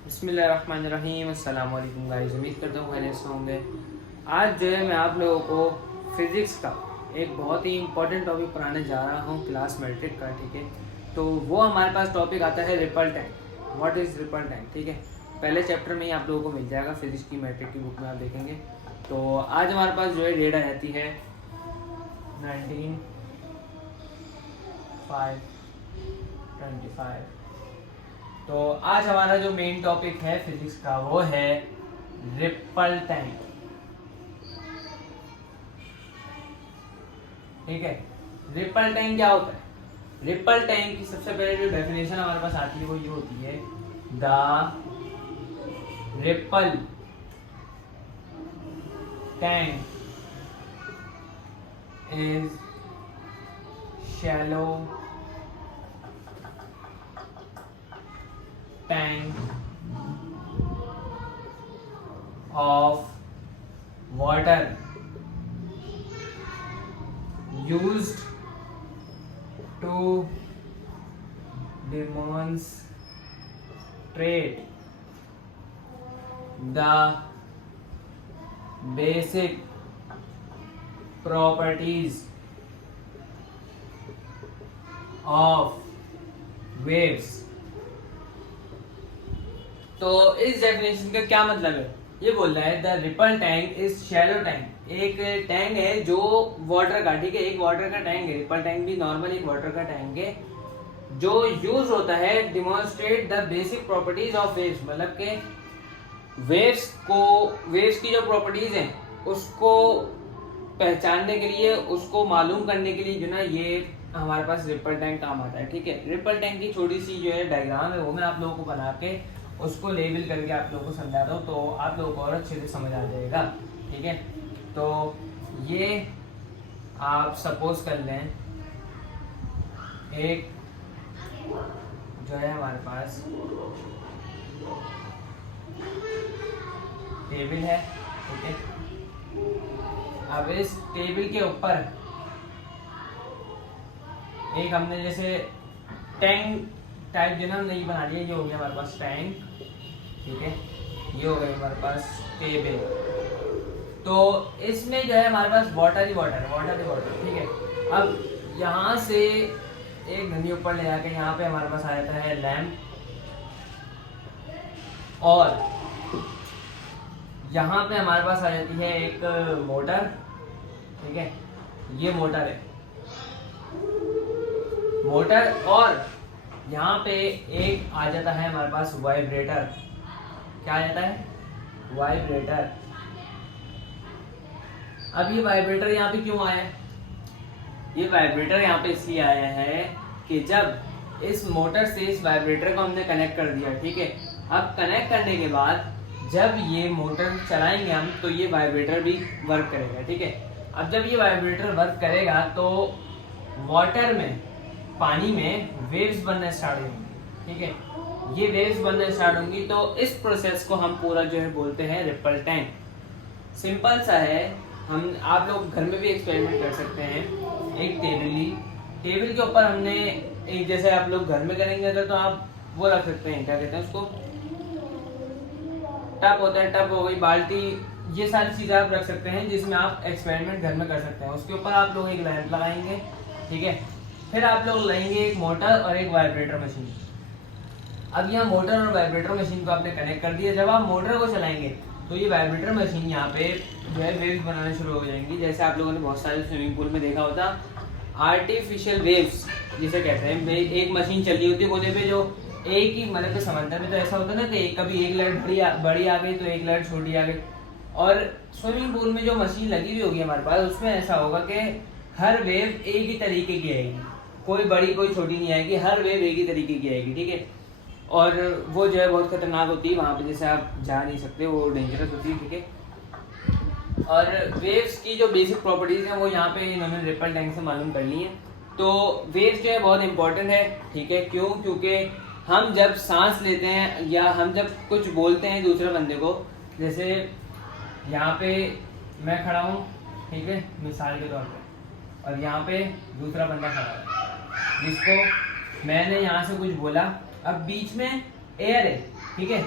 बिस्मिल्लाहिर्रहमानिर्रहीम। अस्सलाम वालेकुम गाइस, उम्मीद करता हूँ खैरियत से होंगे। आज जो है मैं आप लोगों को फिज़िक्स का एक बहुत ही इंपॉर्टेंट टॉपिक पढ़ाने जा रहा हूँ, क्लास मेट्रिक का। ठीक है, तो वो हमारे पास टॉपिक आता है ripple tank. What is ripple tank? ठीक है, पहले चैप्टर में ही आप लोगों को मिल जाएगा, फिज़िक्स की मैट्रिक की बुक में आप देखेंगे। तो आज हमारे पास जो है डेट आ जाती है 19/5/25। तो आज हमारा जो मेन टॉपिक है फिजिक्स का वो है रिपल टैंक। ठीक है, रिपल टैंक क्या होता है? रिपल टैंक की सबसे पहले जो डेफिनेशन हमारे पास आती है वो ये होती है, the ripple tank is shallow tank of water used to demonstrate the basic properties of waves। तो इस डेफिनेशन का क्या मतलब है? ये बोल रहा है the ripple tank is shallow tank. एक टैंक है जो वाटर का, ठीक है, एक वाटर का टैंक है। रिपल टैंक भी नॉर्मल एक वाटर का टैंक है जो यूज होता है demonstrate the basic properties of waves. मतलब के वेव्स की जो प्रॉपर्टीज हैं उसको पहचानने के लिए, उसको मालूम करने के लिए जो ना ये हमारे पास रिपल टैंक काम आता है। ठीक है, रिपल टैंक की छोटी सी जो है डायग्राम है वो मैं आप लोगों को बना के उसको लेबल करके आप लोगों को समझा दो तो आप लोगों को और अच्छे से समझ आ जाएगा। ठीक है, तो ये आप सपोज कर लें एक जो है हमारे पास टेबल है। ठीक है, अब इस टेबल के ऊपर एक हमने जैसे टैंक टाइप जो ना हमने ये बना लिया, ये हो गया हमारे पास टैंक। ठीक है, ये हो गई हमारे पास टेबल। तो इसमें जो है हमारे पास वाटर ही वाटर। ठीक है, अब यहाँ से एक धनी ऊपर ले जाके यहाँ पे हमारे पास आ जाता है लैंप, और यहाँ पे हमारे पास आ जाती है एक मोटर। ठीक है, ये मोटर है, मोटर, और यहाँ पे एक आ जाता है हमारे पास वाइब्रेटर। क्या आ जाता है? वाइब्रेटर। अब ये वाइब्रेटर यहाँ पे क्यों आया है? ये वाइब्रेटर यहाँ पे इसलिए आया है कि जब इस मोटर से इस वाइब्रेटर को हमने कनेक्ट कर दिया। ठीक है, अब कनेक्ट करने के बाद जब ये मोटर चलाएंगे हम तो ये वाइब्रेटर भी वर्क करेगा। ठीक है, अब जब ये वाइब्रेटर वर्क करेगा तो वाटर में, पानी में वेव्स बनना स्टार्ट होंगी। ठीक है, ये वेव्स बनना स्टार्ट होंगी तो इस प्रोसेस को हम पूरा जो है बोलते हैं रिपल टैंक। सिंपल सा है, हम आप लोग घर में भी एक्सपेरिमेंट कर सकते हैं। एक टेबल के ऊपर हमने एक, जैसे आप लोग घर में करेंगे तो आप वो रख सकते हैं, क्या कहते हैं उसको, टब होता है, टब हो गई, बाल्टी, ये सारी चीजें आप रख सकते हैं जिसमें आप एक्सपेरिमेंट घर में कर सकते हैं। उसके ऊपर आप लोग एक लैंप लगाएंगे। ठीक है, फिर आप लोग लेंगे एक मोटर और एक वाइब्रेटर मशीन। अब यहाँ मोटर और वाइब्रेटर मशीन को आपने कनेक्ट कर दिया। जब आप मोटर को चलाएंगे तो ये वाइब्रेटर मशीन यहाँ पे जो है वेव्स बनाने शुरू हो जाएंगी। जैसे आप लोगों ने बहुत सारे स्विमिंग पूल में देखा होता, आर्टिफिशियल वेव्स जिसे कहते हैं। एक मशीन चली होती है गोदे पे, जो एक ही, मतलब कि समंदर में तो ऐसा होता है ना कि कभी एक लाइट बड़ी आ गई तो एक लाइट छोटी आ गई, और स्विमिंग पूल में जो मशीन लगी हुई होगी हमारे पास उसमें ऐसा होगा कि हर वेव एक ही तरीके की आएगी, कोई बड़ी कोई छोटी नहीं आएगी, हर वेव एक ही तरीके की आएगी। ठीक है, और वो जो है बहुत खतरनाक होती है, वहाँ पे जैसे आप जा नहीं सकते, वो डेंजरस होती है। ठीक है, और वेव्स की जो बेसिक प्रॉपर्टीज हैं वो यहाँ पे इन्होंने रिपल टैंक से मालूम कर ली है। तो वेव्स जो है बहुत इंपॉर्टेंट है। ठीक है, क्यों? क्योंकि हम जब सांस लेते हैं या हम जब कुछ बोलते हैं दूसरे बंदे को, जैसे यहाँ पे मैं खड़ा हूँ, ठीक है, मिसाल के तौर पे, और यहाँ पे दूसरा बंदा खड़ा है जिसको मैंने यहाँ से कुछ बोला, अब बीच में एयर है, ठीक है,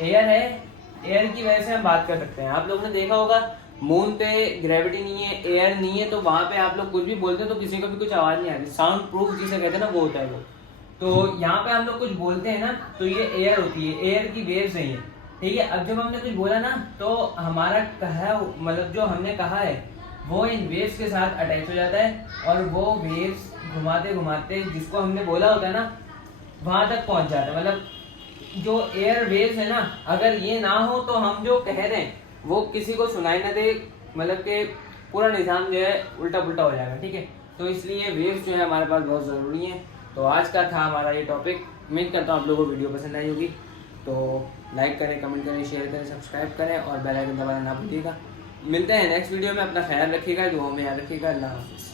एयर है, एयर की वजह से हम बात कर सकते हैं। आप लोगों ने देखा होगा मून पे ग्रेविटी नहीं है, एयर नहीं है, तो वहां पे आप लोग कुछ भी बोलते हैं तो किसी को भी कुछ आवाज नहीं आती। साउंड प्रूफ जिसे कहते हैं ना, वो होता है वो। तो यहाँ पे हम लोग कुछ बोलते हैं ना, तो ये एयर होती है, एयर की वेव्स नहीं है, ठीक है। अब जब हमने कुछ बोला ना, तो हमारा कहा मतलब जो हमने कहा है वो इन वेव्स के साथ अटैच हो जाता है, और वो वेव्स घुमाते घुमाते जिसको हमने बोला होता है ना, वहां तक पहुंच जाता है। मतलब जो एयर वेव्स है ना, अगर ये ना हो तो हम जो कह रहे हैं वो किसी को सुनाई ना दे, मतलब कि पूरा निज़ाम जो है उल्टा पुल्टा हो जाएगा, ठीक है। तो इसलिए वेव्स जो है हमारे पास बहुत ज़रूरी है। तो आज का था हमारा ये टॉपिक। उम्मीद करता हूँ आप लोगों को वीडियो पसंद आई होगी। तो लाइक करें, कमेंट करें, शेयर करें, सब्सक्राइब करें और बेल आइकन दबाना ना भूलिएगा। मिलते हैं नेक्स्ट वीडियो में। अपना ख्याल रखिएगा, दुआओं में याद रखिएगा। अल्लाह हाफिज़।